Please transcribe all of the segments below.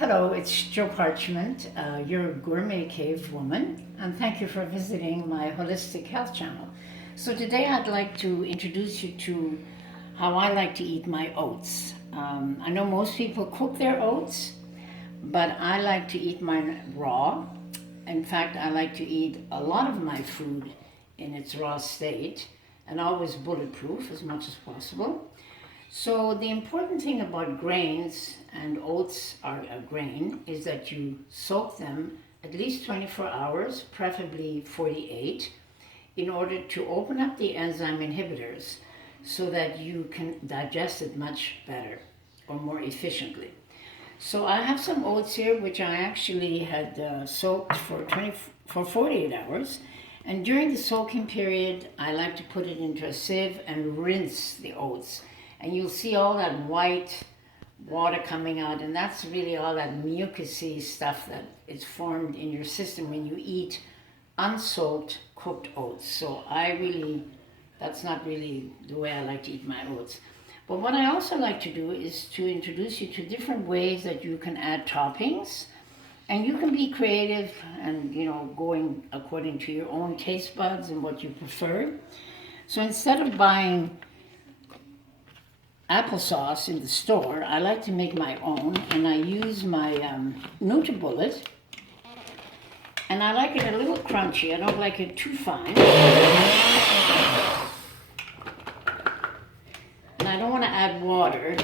Hello, it's Joe Parchment, your gourmet cave woman, and thank you for visiting my holistic health channel. So today I'd like to introduce you to how I like to eat my oats. I know most people cook their oats, but I like to eat mine raw. In fact, I like to eat a lot of my food in its raw state and always bulletproof as much as possible. So the important thing about grains, and oats are a grain, is that you soak them at least 24 hours, preferably 48, in order to open up the enzyme inhibitors so that you can digest it much better or more efficiently. So I have some oats here which I actually had soaked for 48 hours. And during the soaking period, I like to put it into a sieve and rinse the oats. And you'll see all that white water coming out, and that's really all that mucousy stuff that is formed in your system when you eat unsoaked cooked oats. So that's not really the way I like to eat my oats. But what I also like to do is to introduce you to different ways that you can add toppings, and you can be creative and going according to your own taste buds and what you prefer. So instead of buying applesauce in the store, I like to make my own, and I use my NutriBullet, and I like it a little crunchy. I don't like it too fine, and I don't want to add water,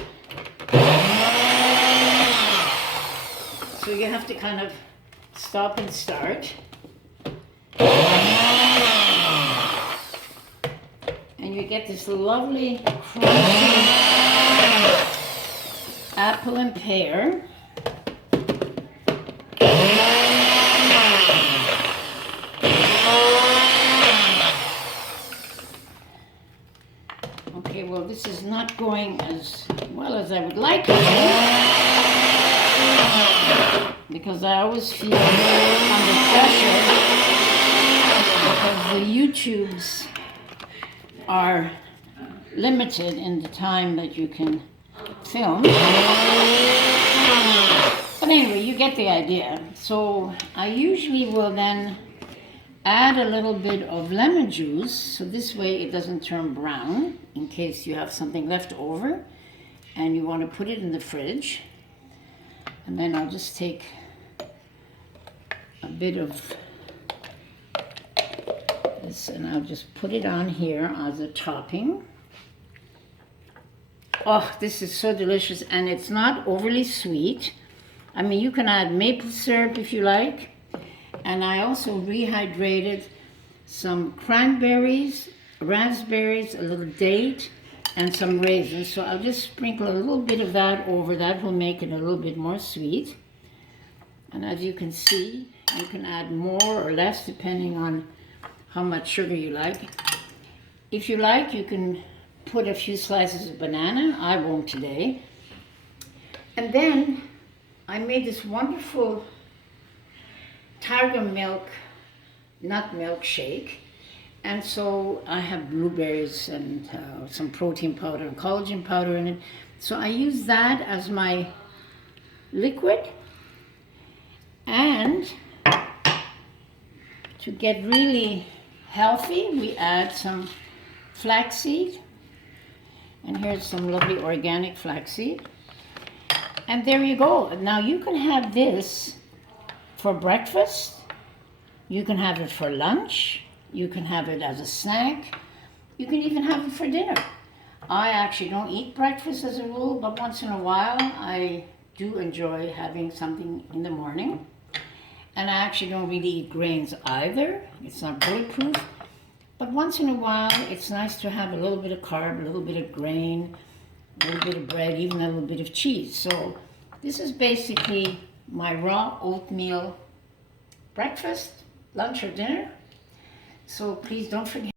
so you have to kind of stop and start, and you get this lovely crunchy apple and pear. Okay, well, this is not going as well as I would like it to, because I always feel under pressure because the YouTubes are limited in the time that you can film. But anyway, you get the idea. So I usually will then add a little bit of lemon juice, so this way it doesn't turn brown, in case you have something left over and you want to put it in the fridge. And then I'll just take a bit of this and I'll just put it on here as a topping. Oh, this is so delicious, and it's not overly sweet. I mean, you can add maple syrup if you like. And I also rehydrated some cranberries, raspberries, a little date, and some raisins. So I'll just sprinkle a little bit of that over. That will make it a little bit more sweet. And as you can see, you can add more or less depending on how much sugar you like. If you like, you can put a few slices of banana. I won't today. And then I made this wonderful tiger milk, nut milk shake. And so I have blueberries and some protein powder and collagen powder in it. So I use that as my liquid. And to get really healthy, we add some flaxseed. And here's some lovely organic flaxseed. And there you go. Now you can have this for breakfast. You can have it for lunch. You can have it as a snack. You can even have it for dinner. I actually don't eat breakfast as a rule, but once in a while I do enjoy having something in the morning. And I actually don't really eat grains either. It's not bulletproof. But once in a while, it's nice to have a little bit of carb, a little bit of grain, a little bit of bread, even a little bit of cheese. So this is basically my raw oatmeal breakfast, lunch, or dinner. So please don't forget.